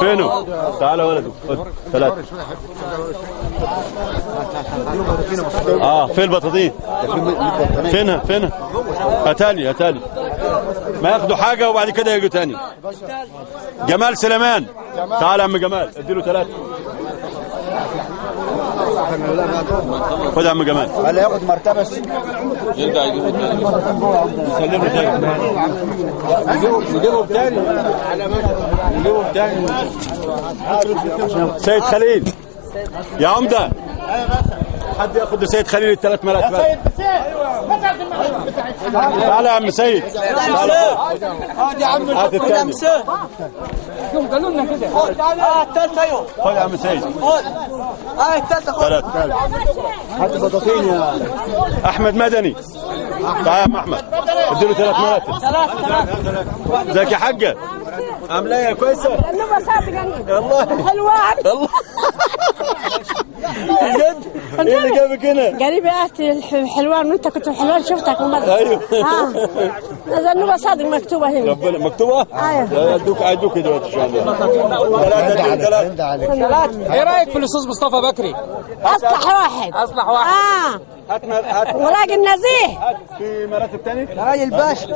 فينه؟ تعال يا ولد. ثلاثة. فين البطاطين؟ فينها؟ اتالي ما ياخدوا حاجة وبعد كده يجوا تاني. جمال سليمان، تعال يا عم جمال، اديله 3. خد يا عم جمال. هل ياخد مرتبة؟ يرجع يجيبه تاني. يسلمه تاني. يجيبه تاني. سيد خليل يا عمدة، حد ياخد لسيد خليل ال3 ملات بس. تعالى يا عم سيد. هات يا عم الثاني. قالوا لنا كده. الثالثة ايوه. خد يا عم سيد. خد. الثالثة خد. 3. هات بطاطين يا احمد مدني. تعال يا عم احمد، اديله 3 ملات. 3. ازيك يا حاجة؟ عامله ايه؟ كويسه؟ انما صادقه والله حلوان والله بجد؟ ايه اللي جابك هنا؟ قريبي اختي حلوان وانت كنت في حلوان شفتك مره. ايوه اذا النوبه صادق مكتوبه هنا. ربنا مكتوبه؟ ايوه ادوك دلوقتي ان شاء الله. 3. ايه رايك في الاستاذ مصطفى بكري؟ اصلح واحد. هات وراجل نزيه. في مراتب تاني؟ راجل باشا.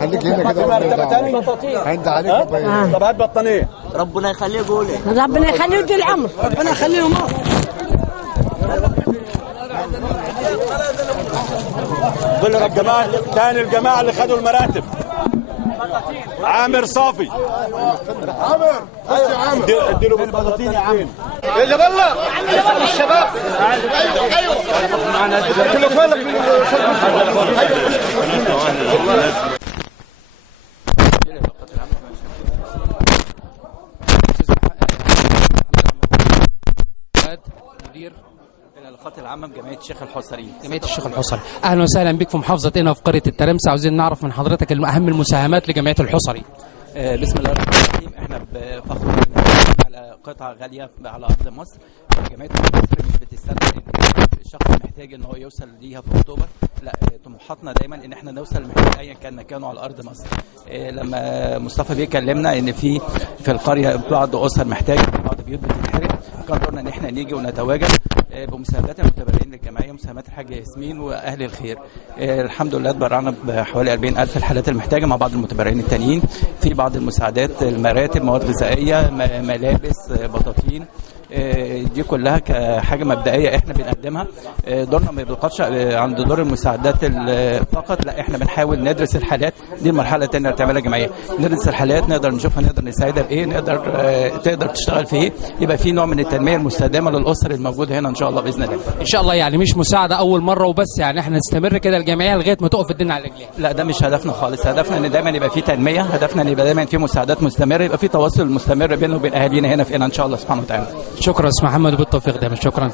خليك هنا كده. في مرتبه تاني؟ عند عليك. طب هات بطانيه. ربنا يخليه يقول ربنا يخليه يدي العمر. ربنا يخليهم. الجماعه اللي خدوا المراتب. عامر صافي. اديله بالبطاطين يا عم. اللي بالله الشباب. ايوه كله مالك. مدير العلاقات العامه بجمعيه الشيخ الحصري. اهلا وسهلا بك في محافظه قنا في قريه الترمسه. عاوزين نعرف من حضرتك اهم المساهمات لجمعيه الحصري. بسم الله الرحمن الرحيم. احنا فخورين على قطعه غاليه على ارض مصر. جمعيه الحصري مش بتستنى ان الشخص محتاج ان هو يوصل ليها في اكتوبر، لا، طموحاتنا دايما ان احنا نوصل لمحتاج ايا كان مكانه على ارض مصر. لما مصطفى بيه كلمنا ان في القريه بعض اسر محتاجه، بعض بيوت بتتحرق، كان دورنا ان احنا نيجي ونتواجد بمساعدات المتبرعين للجمعيه، مساهمات الحاجه ياسمين واهل الخير. الحمد لله اتبرعنا بحوالي 40,000 الحالات المحتاجه مع بعض المتبرعين التانيين في بعض المساعدات، المراتب، مواد غذائيه، ملابس، بطاطين. دي كلها كحاجه مبدئيه احنا بنقدمها. دورنا ما بيوقفش عند دور المساعدات فقط، لا، احنا بنحاول ندرس الحالات. دي المرحله الثانيه اللي بتعملها الجمعيه، ندرس الحالات، نقدر نشوفها، نقدر نساعدها بايه، تقدر تشتغل في ايه، يبقى في نوع من التنميه المستدامه للاسر الموجوده هنا ان شاء الله باذن الله. ان شاء الله يعني مش مساعده اول مره وبس، يعني احنا نستمر كده الجمعيه لغايه ما تقف الدنيا على رجليها. لا، ده مش هدفنا خالص. هدفنا ان دايما يبقى في تنميه، هدفنا ان يبقى دايما في مساعدات مستمره، يبقى في تواصل مستمر بيننا وبين اهالينا هنا في قنا ان شاء الله سبحانه وتعالى. شكرا استاذ محمد وبالتوفيق دايما. شكرا.